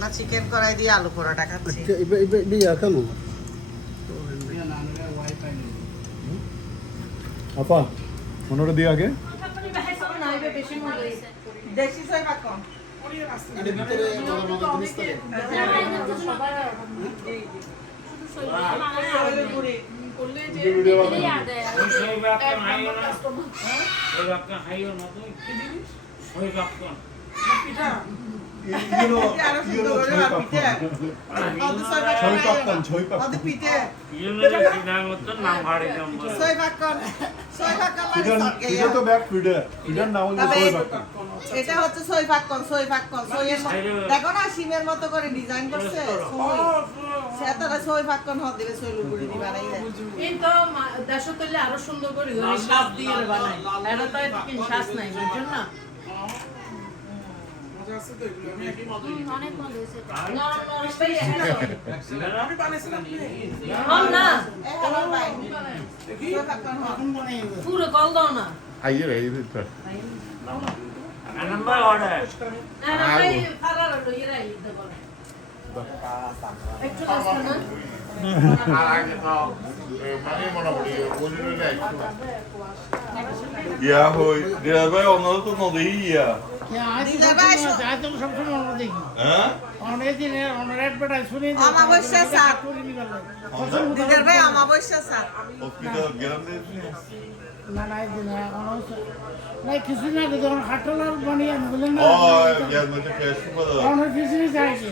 না চিকেন কড়াই দিয়ে আলু পরোটা খাচ্ছি। কেন আপা মনোরে দিয়ে আগে দেশি সই পাকন এটা হচ্ছে সই পাকন দেখো না সিমের মতো করে ডিজাইন করছে সেটা সই পাকন হতে দিবে সই লুগুড়ি দিবা নাই কিন্তু দেশো তৈলে আরো সুন্দর করে শ্বাস দিয়ে বানাই এটা তো কি শ্বাস নাই বুঝছেন না অনেক মজা হয়েছে আমি বানাইছিলাম পুরো কল দাও না আইয়ে নাম্বার অর্ডার না ভাই ফারার হলো এরাই দেব একটু আসছে না ইয়া হই দিয়া ভাই অন্য তো নদী ইয়া অমাবস্যা সাত দিদার ভাই অমাবস্যা সাত হসপিটাল গেলাম কিছুদিন আগে যখন হাটলার বানিয়ে বললেন না ইয়ার মধ্যে ফেস করে অনেক কিছু যাইছে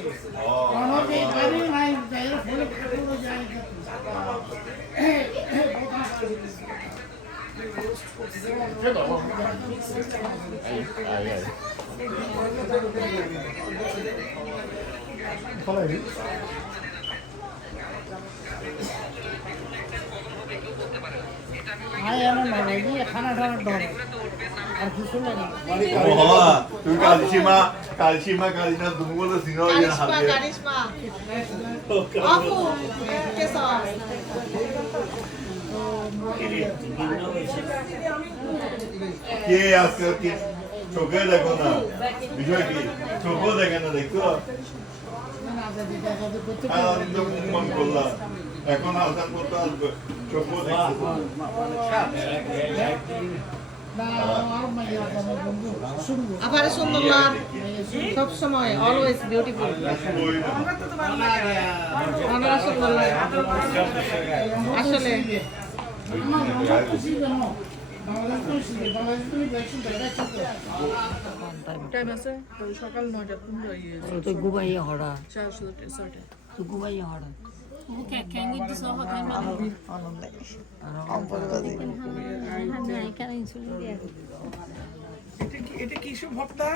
অনেক এই গাড়ি নাই যাই ফলে খাটলো যায় খানা খাওয়ার ডর আর কিছু লাগে তুই কালসীমা কালিনা দুমগুলো সিনো ইয়া হাতে কারিশমা আপু কেসা কে আজকে কি চোখে দেখো না বিষয় কি চোখও দেখে না দেখো আমি তো মন করলাম এখন আসান করতে আসবে চোখও দেখো আবার সুন্দর না সব সময় অলওয়েজ বিউটিফুল আমরা সুন্দর লাগে আসলে টাইম আছে সকাল 9টা 15 তো গুবাইয়া হড়া 4:30 তো গুবাইয়া হড়া মুখে ক্যাঙ্গি দিছ হঠাৎ আনন্দ অম্পলবাদী এখানে ইনসুলিন দিয়ে এটা কি সব ভর্তা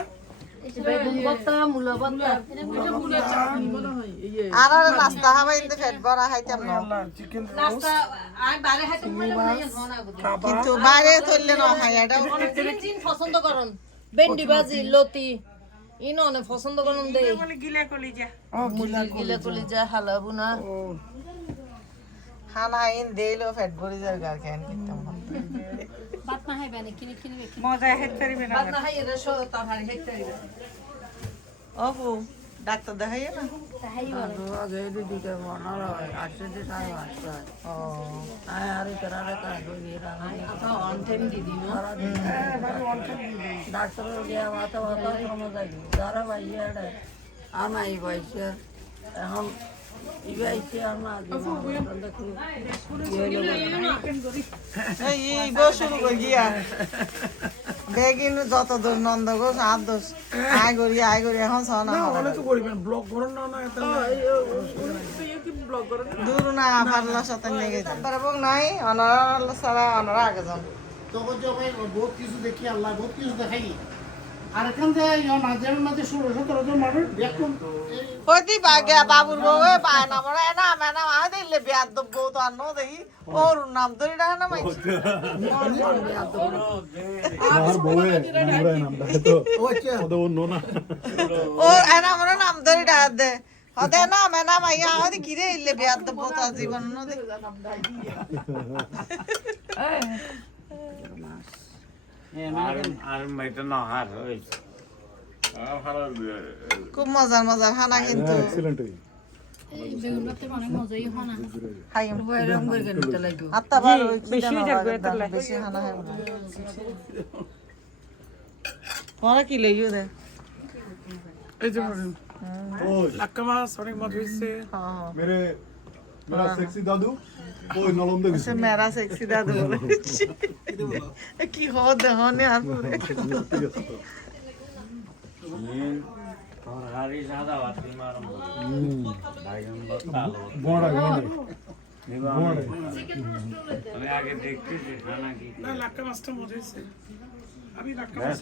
বেগুন ভর্তা মূলা ভর্তা এটা মূলা চাটনি মনে হয় এই আর আর নাস্তা হাওয়া ইন্দে ফেট বড়া খাইতাম না নাস্তা আই বাইরে হাতে মনে হয় কিন্তু বাইরে চললে না হয় এটা জিন পছন্দ করন ভেন্ডি ভাজি লতি ইনো অনেক পছন্দ করন দে গিলা কলিজা হালা বুনা খানা ইন দেইলো ফেট ভরি যার গার কেন কিতাম বাত না হাইবে না কিনে কিনে মজা হেট করিবে না বাদ না হাই এর শো তাহারি হেক্টরি অপু ডাক্তার দেখাইয়া না তাহাই বলে আগে দিকে মনার আসে যে সাই আসছে ও আর করারে কাজ হই রানা তো অন টাইম দি দিনো ডাক্তার গিয়া মাথা মাথা সমঝাই যারা ভাইয়া আনাই বয়সে এখন ইবাইছে আমরা এই বস শুরু করে গিয়া বেগিন যত দূর নন্দ ঘোষ আট দোষ আয় করি এখন সনা দূর না পারলার সাথে নিয়ে গেছে তারপর নাই অনারা ছাড়া অনারা আগে যান তখন যখন বহুত কিছু দেখি আল্লাহ বহুত কিছু দেখাই আর এখান থেকে নাজের মাঝে 16-17 জন মানুষ দেখুন কইতি বাগে বাবুর বউ পায় না মরে না মেনা আ দিলে বিয়ার বউ তো আর নো দেখি ওর নাম ধরে না না মাই আমার বউয়ে নোরা নাম দাও তো ওদের অন্য না ওর এনা মরে নাম ধরে ডাক দে হতে না মেনা মাইয়া আদি কিরে ইলে বিয়ার বউ তো জীবন নো দেখি আর মেটা না হার হইছে খুব মজার মজার খানা কিন্তু এক্সিলেন্ট এই বেগুন ভর্তা অনেক মজাই হয় না খাই এরকম করে কেন লাগবে আত্মা ভালো বেশি থাকবে তাহলে বেশি খানা হয় পরে কি লইও দে এই যে ওই লাক্কা মাছ অনেক মজা হয়েছে হ্যাঁ मेरे मेरा सेक्सी दादू ওই নলন্দে গেছে সে মেরা সেক্সি দাদু বলে কি হদ হনে আর পরে বড়া গন্ডে না লাক্কা মাছটা মজা হয়েছে আমি লাক্কা মাছ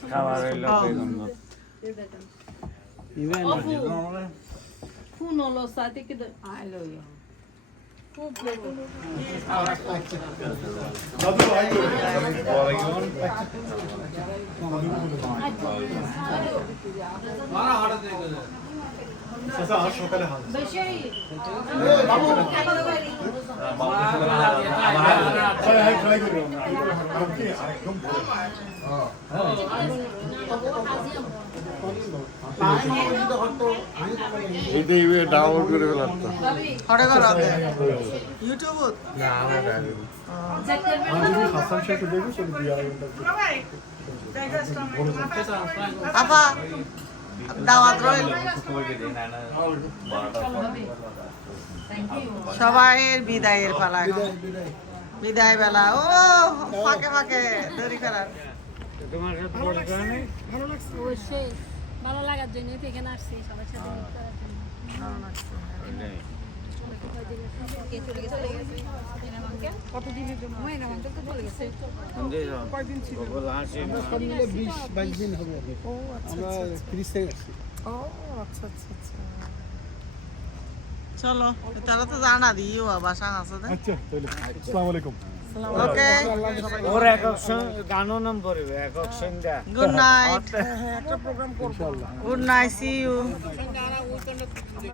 কোন হলো সাথে কি আইলো দাদু আই আচ্ছা আর সকালে হাল ট্রাই করি আমি একদম হরে গলা দে ইউটিউব হাসান শেখ দেখি সব দিয়া আপা দাওয়াত রইল সবাইয়ের বিদায়ের পালা এখন। বিদায় বেলা ও ফাঁকে ফাঁকে দড়ি ফেলার অবশ্যই ভালো লাগার জন্য তো এখানে আসছি সবার সাথে meet করার জন্য। কতদিনের জন্য চলে গেছে কয়দিন ছিল ও আচ্ছা আচ্ছা আচ্ছা চলো তারা তো জানা দিও বাসা আছে আচ্ছা তাহলে আসসালামু আলাইকুম ওকে ওর একক গানও নাম পড়বে একক সন্ধ্যা গুড নাইট ইনশাআল্লাহ গুড নাইট সি ইউ